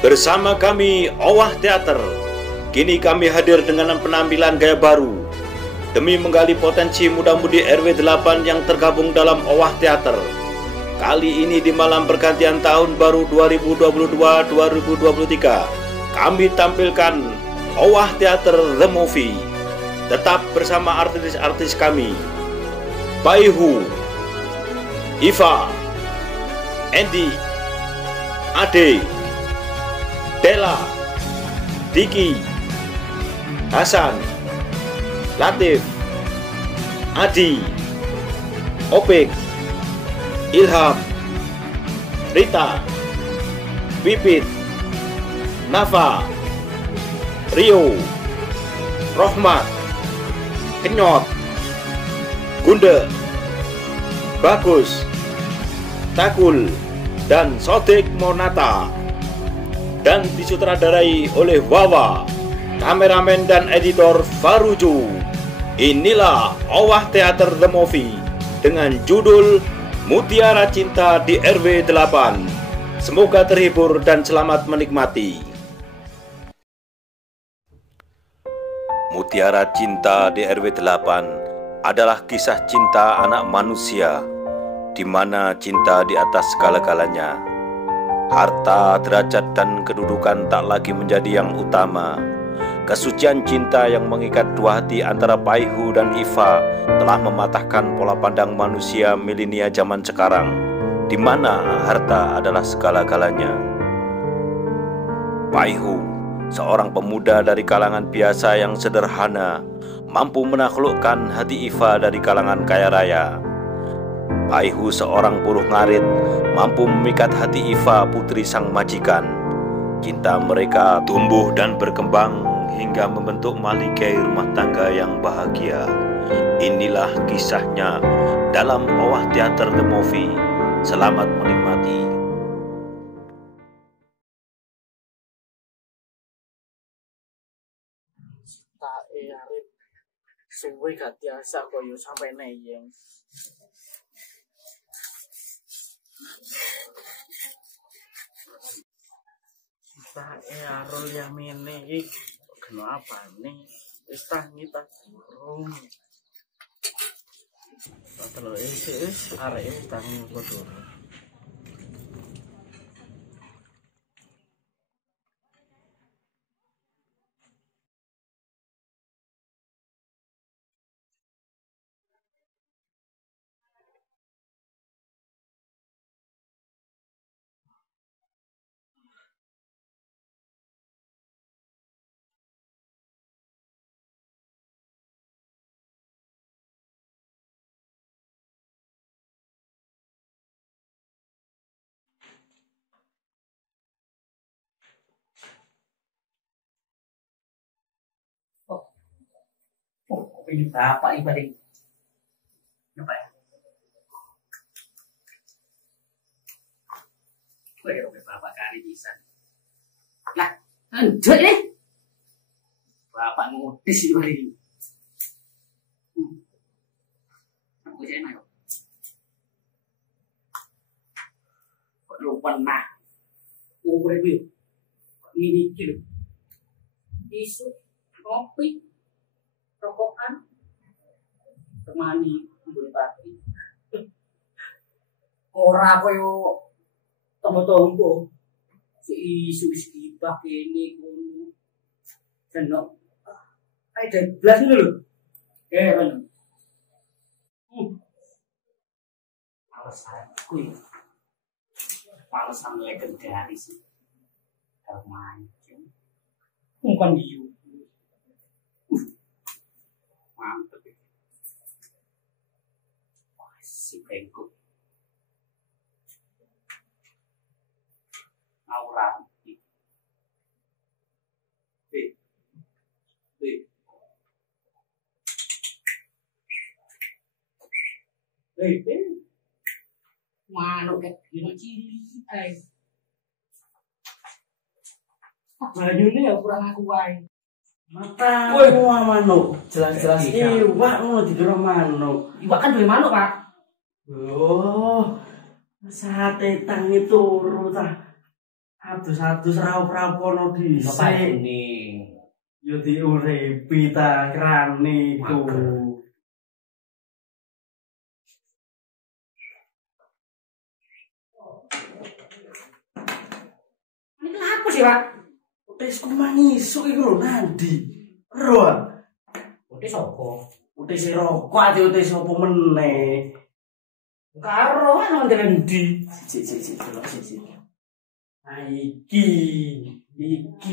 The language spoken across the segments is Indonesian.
Bersama kami Owah Teater, kini kami hadir dengan penampilan gaya baru demi menggali potensi muda-mudi RW 8 yang tergabung dalam Owah Teater. Kali ini di malam pergantian tahun baru 2022-2023, kami tampilkan Owah Teater The Movie. Tetap bersama artis-artis kami, Paihu, Iva, Andy, Ade, Della, Diki, Hasan, Latif, Adi, Opik, Ilham, Rita, Pipit, Nafa, Rio, Rohmat, Kenyot, Gunde, Bagus, Takul, dan Sodik Monata. Dan disutradarai oleh Wawa, kameramen dan editor Faruju. Inilah Owah Teater The Movie dengan judul Mutiara Cinta di RW 8. Semoga terhibur dan selamat menikmati. Mutiara Cinta di RW 8 adalah kisah cinta anak manusia, di mana cinta di atas segala-galanya. Harta, derajat, dan kedudukan tak lagi menjadi yang utama. Kesucian cinta yang mengikat dua hati antara Paihu dan Iva telah mematahkan pola pandang manusia milenia zaman sekarang, di mana harta adalah segala-galanya. Paihu, seorang pemuda dari kalangan biasa yang sederhana, mampu menaklukkan hati Iva dari kalangan kaya raya. Paihu, seorang buruh ngarit, mampu memikat hati Iva, putri sang majikan. Cinta mereka tumbuh dan berkembang hingga membentuk maligai rumah tangga yang bahagia. Inilah kisahnya dalam Owah Teater The Movie. Selamat menikmati. Tak arep suwe gak biasa koyo sampai neyeng. Tak arul yang mene iki kenapa nih? Wis tangi tak burung. Padahal wis arek tangi kotor. Ini bapak ibadah apa ya? Gue kira bapak kali bisa. Lah, anjir deh. Bapak ngudis ibadah ini. Aku jadi mana? Kok lupa nah? Umur itu ini kilo. Isu kopi. Rokokan temani ibu pati ora koyo tombo-tombo si isu dibak ini kono jenok ada blas ngono lho kan alasan kuwi alasan legendaris termain umpan diu mantap ya. Wah, si bengkok aura manuk kayak gini ciri bajunya ya kurang aku wae. Mata, wah manuk, jelas-jelas iwak ngono dikira manuk. Iwak kan duwe manuk, Pak. Oh, sate tangi turu ta. Adus-adus raup-raup kono dhisik. Bapak ini. Yo diuripi ta krane iku. Ini apa sih, Pak? Utisku mangisuk iku lho nandi. Ro. Utis apa? Utis rokok ati utis apa meneh. Karo ana ndendi. Sik delok sik. Ah iki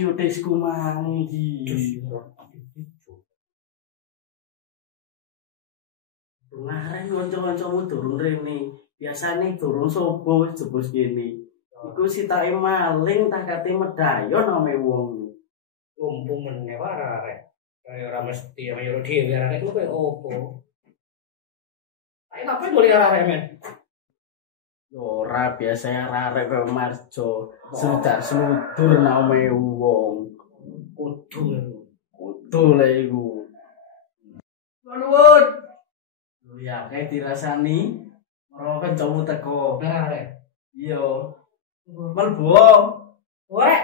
utisku mang iki. Kemarin kanca-kancamu durung rene. Biasane durung sapa wis jebus kene. Iku sitake maling tak kate medayon ame wong. Mumpung meneh wae arek. Kaya ora mesti ayo dhewe arek ku koyo opo. Ayo apa boleh arek men? Ora biasa arek koyo marjo. Sudah sludur ame wong. Kudu lho iku. Nuwun. Ya kayak dirasani ora kancamu teko. Arek. Iya. Melbu. Ore.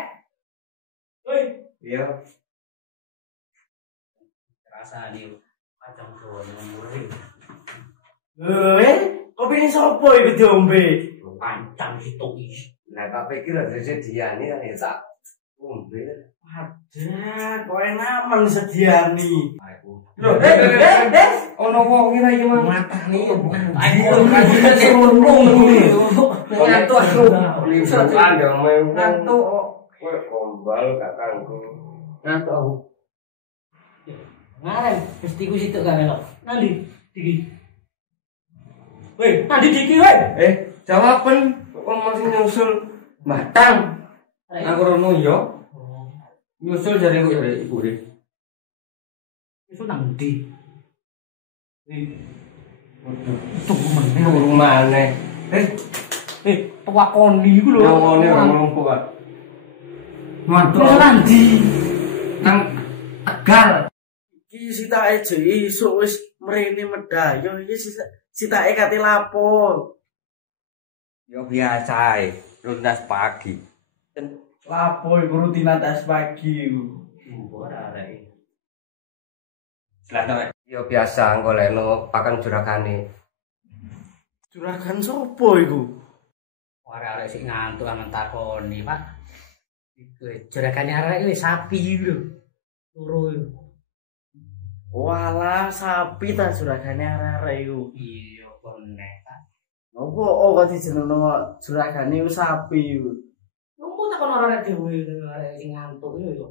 Woi. Iya. Rasane macam kono muri. Kopi ini sopo iku diombe? Pancang itu iki. Nah, tak pikir ada sediane kan ya sak umbe. Ada, kowe namen sediani. Loh, Ono wong iki iki mang matane. Ayo kan Ngantuk aku. liburan yo mau Ngantuk. kowe gombal gak kanggo. Ngantuk aku. Ngaren, mesti ku situ kan elok. Nanti diki. Woi, nanti diki woi. Jawaban kok masih nyusul batang. Aku rono yo. Nyusul jare kok ya ibu re. Itu nang ndi? Itu meneh urung maneh. Tua koni iku lho. Ngomone ngomong kok. Ngantuk nanti. Nang Tegal. Iki sitake je isuk wis mrene medayo iki sitake kate lapor. Yo biasa ae, luntas pagi. Lapo iku rutinitas pagi iku. Ora arek. Selatan yo biasa golekno pakan jurakane. Juragan sopo iku? Arek-arek sing ngantuk amen takoni, Pak. Iku jurakane arek wis sapi lho. Turu. Walah sapi ta juragane arek-arek iku. Iya, koneh, Pak. Opo kok dijenengno juragane iku sapi iku? Nunggu takon arek dhewe arek sing ngantuk yo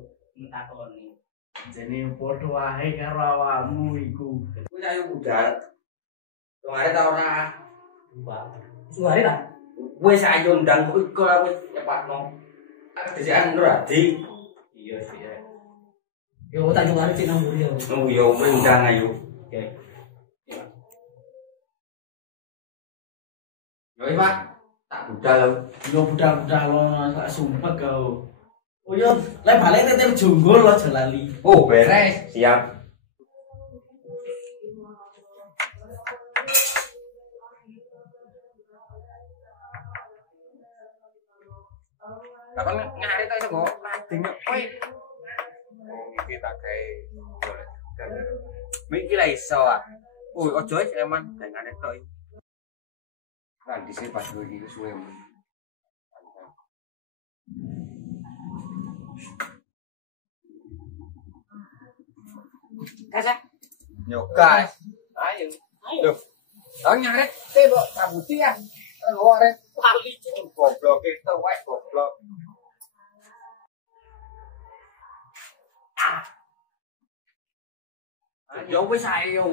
takoni. Jene padha wae karo awakmu iku. Kuwi ayo budal. Kemarin ta ora? Mbak. Suare ta? Wis ayo ndang kok iku wis nyepatno. Arep disikan Nuradi. Iya sih. Yo tak jungare cek nang mburi yo. Oh yo ndang ayo. Oke. Yo Pak, tak budal. Yo budal-budal sak sumpek kau. Oh yo, lek balik titip jonggol aja lali. Oh beres, siap. Kapan ngari ta iso kok ding kowe. Oh iki tak gawe golek. Miki lah iso ah. Oh ojo wis eman dengan tok iki. Kan dhisik pas iki suwe. Kasih. Yo guys. Ayo. Loh. Lah nyaret te kok kabuti ya. Ngorek lali goblok itu wae goblok. Yo wis ayo.